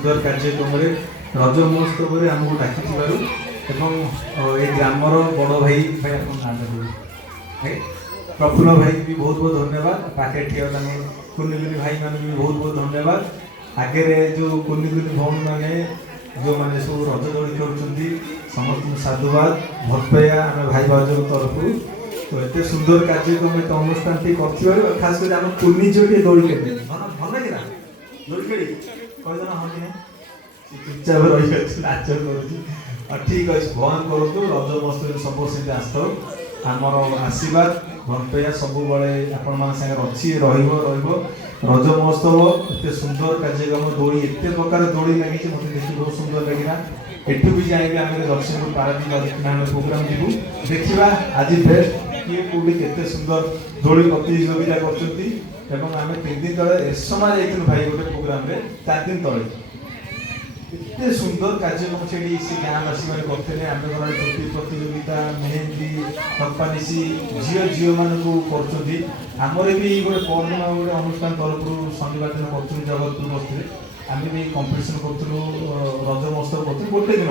सुंदर कार्यक्रम रज महोत्सव आमको डाकी ए ग्रामर बड़ भाई भाई प्रफुल्ल भाई भी बहुत बहुत धन्यवाद। पाखे ठिया कुनी कुनी भाई मान भी बहुत बहुत धन्यवाद। आगे जो कुनी कुनी भौणी मैंने जो मैंने सब रज दोड़ी कर समस्त साधुवाद भल पाइबा आम भाई भाज तरफ तो एत सुंदर कार्यक्रम तो अनुष्ठान टी कर खास कर आम कुनी झील दौड़ी खेली भल लगे दौड़ी खेली कहीदेन हाँ कि चुपचाप रही नाच कर ठीक अच्छे भगवान करूँ रज महोत्सव सब सीधे आस आमर आशीर्वाद भल पाइबा सब आपण मान अच्छी रज महोत्सव एत सुंदर कार्यक्रम दौड़ी एत प्रकार दौड़ी लगी मत देखिए बहुत सुंदर लगे एठू भी जाइए आम दक्षिण पारादीप प्रोग्राम जीवु देखा आज बेस्ट किए कौटी के सुंदर दौड़ी प्रतियोगिता कर 3 दिन तले एसमा जाइए भाई गोटे प्रोग्राम 4 दिन तले एत सुंदर कार्यक्रम से गाँवासी मैंने करते आम धोती प्रतियोगिता मेहंदी कंपानीसी झील झील मान करमर भी गोटे पौर्णिमा गोटे अनुष्ठान तरफ शनिवार दिन कर जगतपुर बस्ती आम भी कंपिटिशन करूँ रज महोत्सव कर गोटे दिन